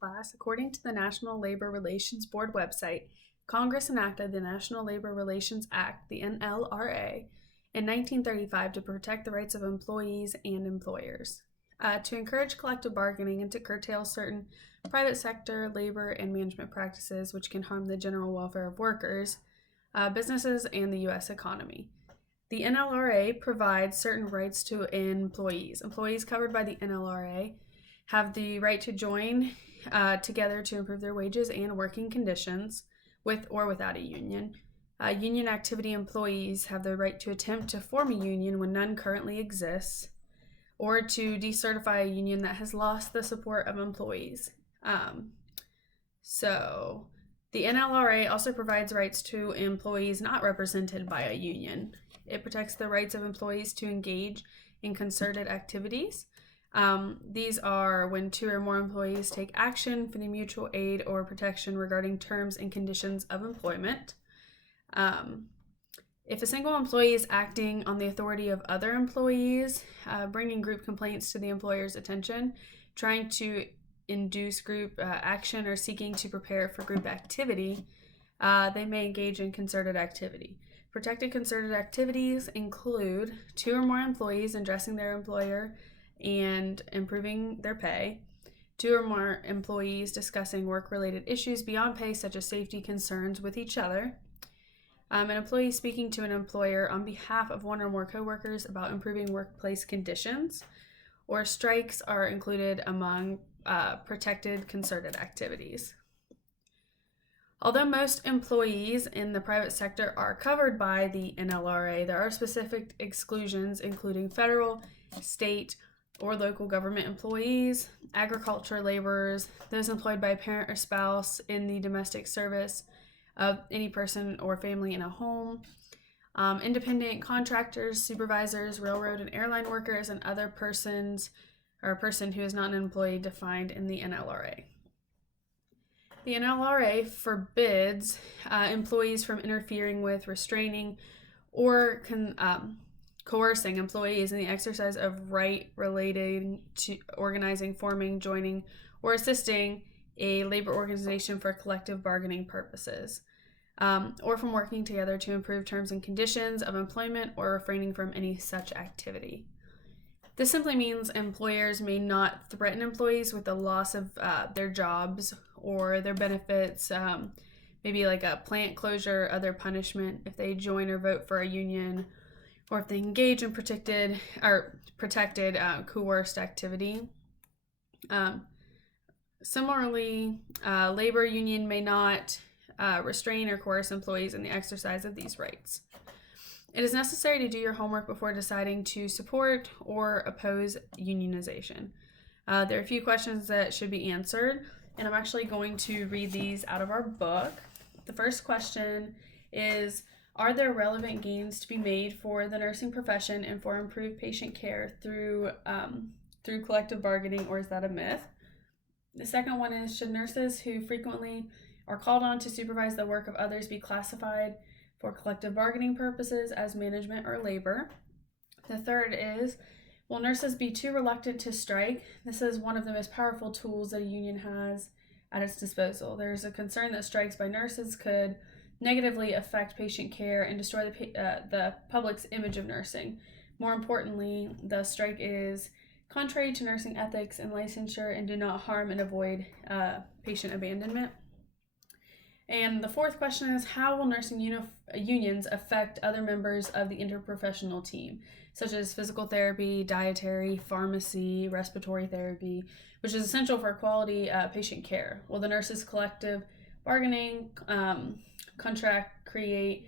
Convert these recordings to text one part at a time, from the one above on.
class, according to the National Labor Relations Board website, Congress enacted the National Labor Relations Act, the NLRA, in 1935 to protect the rights of employees and employers, to encourage collective bargaining and to curtail certain private sector labor and management practices which can harm the general welfare of workers, businesses, and the U.S. economy. The NLRA provides certain rights to employees. Employees covered by the NLRA have the right to join together to improve their wages and working conditions with or without a union. Union activity employees have the right to attempt to form a union when none currently exists, or to decertify a union that has lost the support of employees. So the NLRA also provides rights to employees not represented by a union. It protects the rights of employees to engage in concerted activities. These are when two or more employees take action for the mutual aid or protection regarding terms and conditions of employment. If a single employee is acting on the authority of other employees, bringing group complaints to the employer's attention, trying to induce group action, or seeking to prepare for group activity, they may engage in concerted activity. Protected concerted activities include two or more employees addressing their employer and improving their pay, two or more employees discussing work-related issues beyond pay, such as safety concerns, with each other, an employee speaking to an employer on behalf of one or more coworkers about improving workplace conditions, or strikes are included among protected concerted activities. Although most employees in the private sector are covered by the NLRA, there are specific exclusions, including federal, state, or local government employees, agriculture laborers, those employed by a parent or spouse in the domestic service of any person or family in a home, independent contractors, supervisors, railroad and airline workers, and other persons or a person who is not an employee defined in the NLRA. The NLRA forbids employees from interfering with, restraining, or coercing employees in the exercise of right relating to organizing, forming, joining, or assisting a labor organization for collective bargaining purposes, or from working together to improve terms and conditions of employment, or refraining from any such activity. This simply means employers may not threaten employees with the loss of their jobs or their benefits, maybe like a plant closure or other punishment if they join or vote for a union, or if they engage in protected coerced activity. Similarly, labor union may not restrain or coerce employees in the exercise of these rights. It is necessary to do your homework before deciding to support or oppose unionization. There are a few questions that should be answered, and I'm actually going to read these out of our book. The first question is, are there relevant gains to be made for the nursing profession and for improved patient care through collective bargaining, or is that a myth? The second one is, should nurses who frequently are called on to supervise the work of others be classified for collective bargaining purposes as management or labor? The third is, will nurses be too reluctant to strike? This is one of the most powerful tools that a union has at its disposal. There's a concern that strikes by nurses could negatively affect patient care and destroy the public's image of nursing. More importantly, the strike is contrary to nursing ethics and licensure and do not harm and avoid patient abandonment. And the fourth question is, how will nursing unions affect other members of the interprofessional team, such as physical therapy, dietary, pharmacy, respiratory therapy, which is essential for quality patient care? Will the nurses' collective bargaining contract create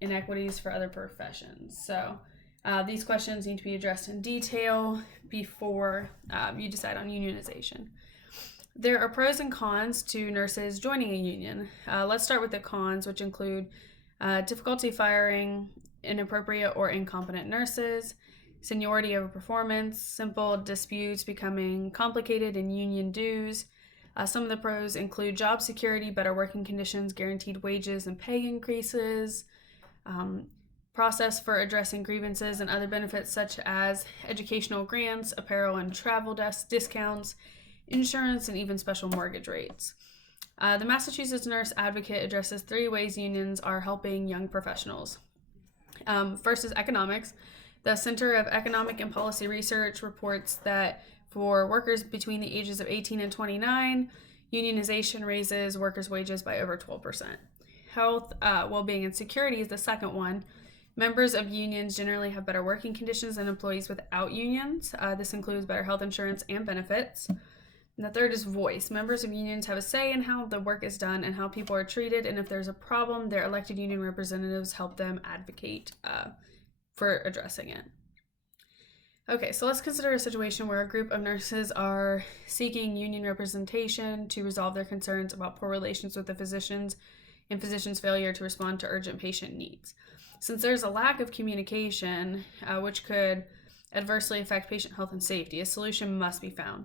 inequities for other professions? So these questions need to be addressed in detail before you decide on unionization. There are pros and cons to nurses joining a union. Let's start with the cons, which include difficulty firing inappropriate or incompetent nurses, seniority over performance, simple disputes becoming complicated in union dues. Some of the pros include job security, better working conditions, guaranteed wages and pay increases, process for addressing grievances and other benefits such as educational grants, apparel and travel discounts, insurance, and even special mortgage rates. The Massachusetts Nurse Advocate addresses 3 ways unions are helping young professionals. First is economics. The Center of Economic and Policy Research reports that for workers between the ages of 18 and 29, unionization raises workers' wages by over 12%. Health, well-being, and security is the second one. Members of unions generally have better working conditions than employees without unions. This includes better health insurance and benefits. And the third is voice. Members of unions have a say in how the work is done and how people are treated, and if there's a problem, their elected union representatives help them advocate for addressing it. Okay, so let's consider a situation where a group of nurses are seeking union representation to resolve their concerns about poor relations with the physicians and physicians' failure to respond to urgent patient needs. Since there's a lack of communication, which could adversely affect patient health and safety, a solution must be found.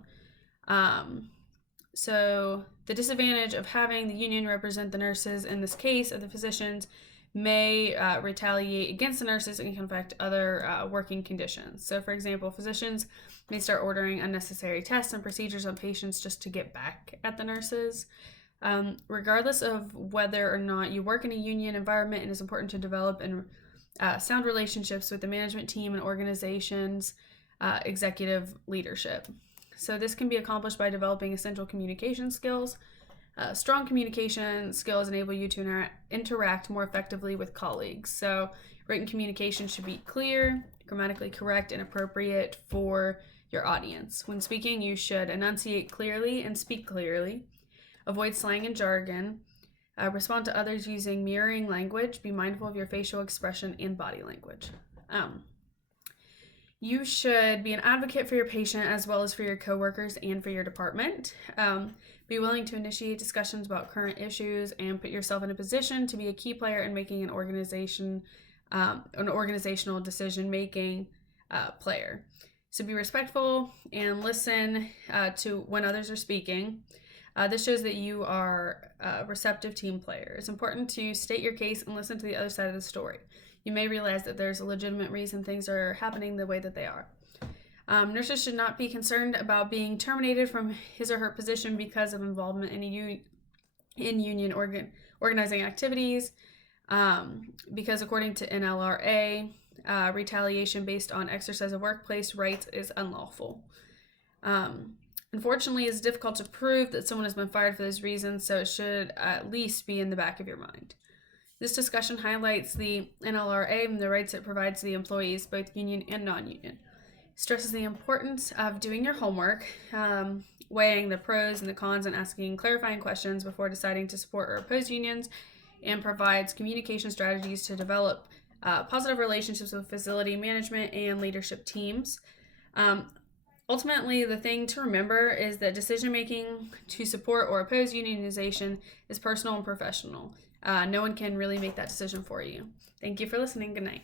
So the disadvantage of having the union represent the nurses in this case of the physicians may retaliate against the nurses and can affect other working conditions. So for example, physicians may start ordering unnecessary tests and procedures on patients just to get back at the nurses. Regardless of whether or not you work in a union environment, it is important to develop and sound relationships with the management team and organization's executive leadership. So this can be accomplished by developing essential communication skills. Strong communication skills enable you to interact more effectively with colleagues. So written communication should be clear, grammatically correct, and appropriate for your audience. When speaking, you should enunciate clearly and speak clearly. Avoid slang and jargon. Respond to others using mirroring language. Be mindful of your facial expression and body language. You should be an advocate for your patient as well as for your coworkers and for your department. Be willing to initiate discussions about current issues and put yourself in a position to be a key player in making an organizational decision-making player. So be respectful and listen to when others are speaking. This shows that you are a receptive team player. It's important to state your case and listen to the other side of the story. You may realize that there's a legitimate reason things are happening the way that they are. Nurses should not be concerned about being terminated from his or her position because of involvement in union organizing activities, because according to NLRA, retaliation based on exercise of workplace rights is unlawful. Unfortunately, it's difficult to prove that someone has been fired for those reasons, so it should at least be in the back of your mind. This discussion highlights the NLRA and the rights it provides to the employees, both union and non-union. Stresses the importance of doing your homework, weighing the pros and the cons, and asking clarifying questions before deciding to support or oppose unions, and provides communication strategies to develop positive relationships with facility management and leadership teams. Ultimately, the thing to remember is that decision-making to support or oppose unionization is personal and professional. No one can really make that decision for you. Thank you for listening. Good night.